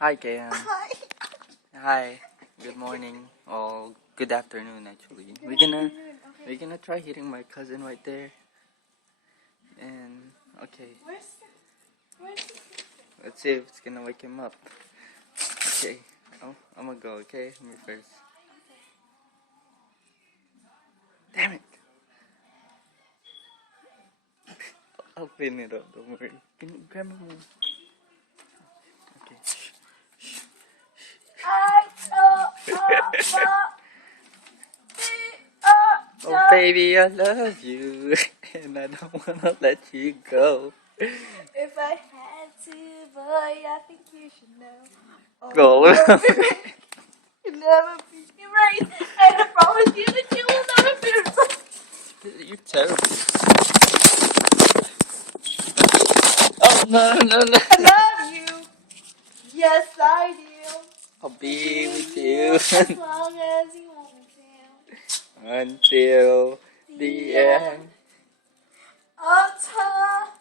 Hi, KM. Hi. Hi. Good morning. Oh, good afternoon, actually. We're gonna try hitting my cousin right there. And okay, Where's let's see if it's gonna wake him up. Okay, I'm gonna go. Okay, me first. Damn it! I'll clean it up. Don't worry. Can you grab me more? Okay. Oh, baby, I love you, and I don't wanna let you go. If I had to, boy, I think you should know. Go. You never be right, and I promise you that you will never be right. You're terrible. Oh no, no, no. I love you. Yes, I do. I'll be with You you as long as you want me to. until the end. I'll tell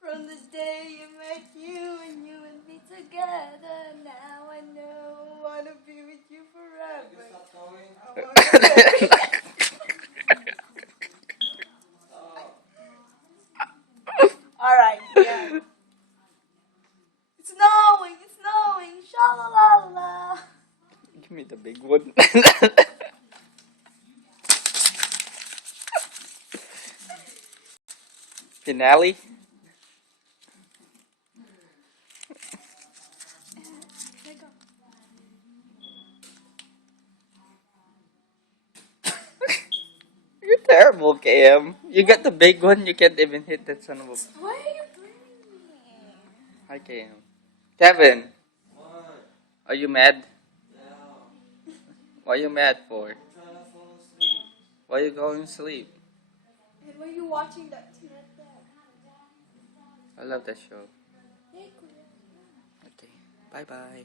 from the day you met you and you and me together. Now I know I wanna be with you forever. I wanna be. Alright, yeah. It's snowing, it's snowing, sha la la la. Give me the big one. Finale? You're terrible, KM. You got the big one, you can't even hit that son of a. Why are you blaming me? Hi, KM. Kevin, are you mad? What are you mad for? Why are you going to sleep? And why are you watching that tonight? I love that show. Hey, Kuya. Okay, bye bye.